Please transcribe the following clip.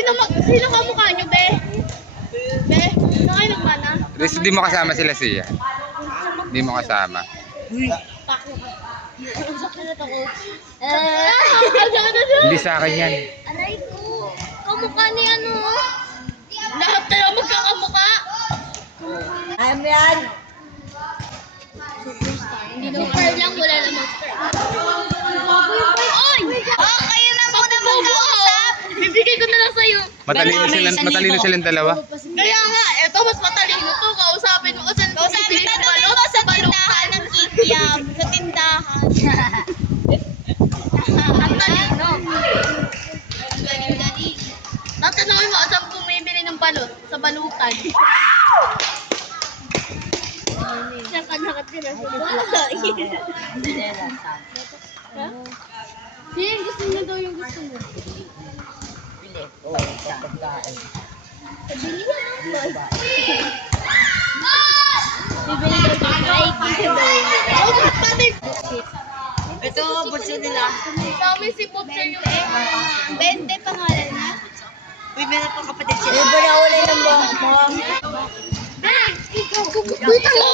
Sino kamukha nyo, be? Be, saan kayo nagmana? Riz, di mo kasama sila siya. Di mo kasama. Hindi sa akin yan. Aray ko. Kamukha ni ano? Lahat tayo magkakamukha. Ano yan? Super lang, wala namang star. Oy! Oh, kayo na muna mag-uusap. Bibigay ko na lang sa'yo. Matalino silang dalawa. Kaya nga, eto mas matalino to. Kausapin mo kasi Kausapin na doon mo sa tindahan ng kikiam. Sa tindahan. Ang talino. Ang galing-galing. Tatanungin mo, saan bumibili ng balot? Sa balutan. Nakatira sa bahay. Sige, gusto mo daw yung gusto mo. Bibili yan ang bibili daw yung Ito, bulso nila. Sa amin si Butcher yung Bente pangalan niya. Uy, meron pa kapatid sila. Iba na uli ng buhok mo. Ah! Ikaw, kukukutan mo!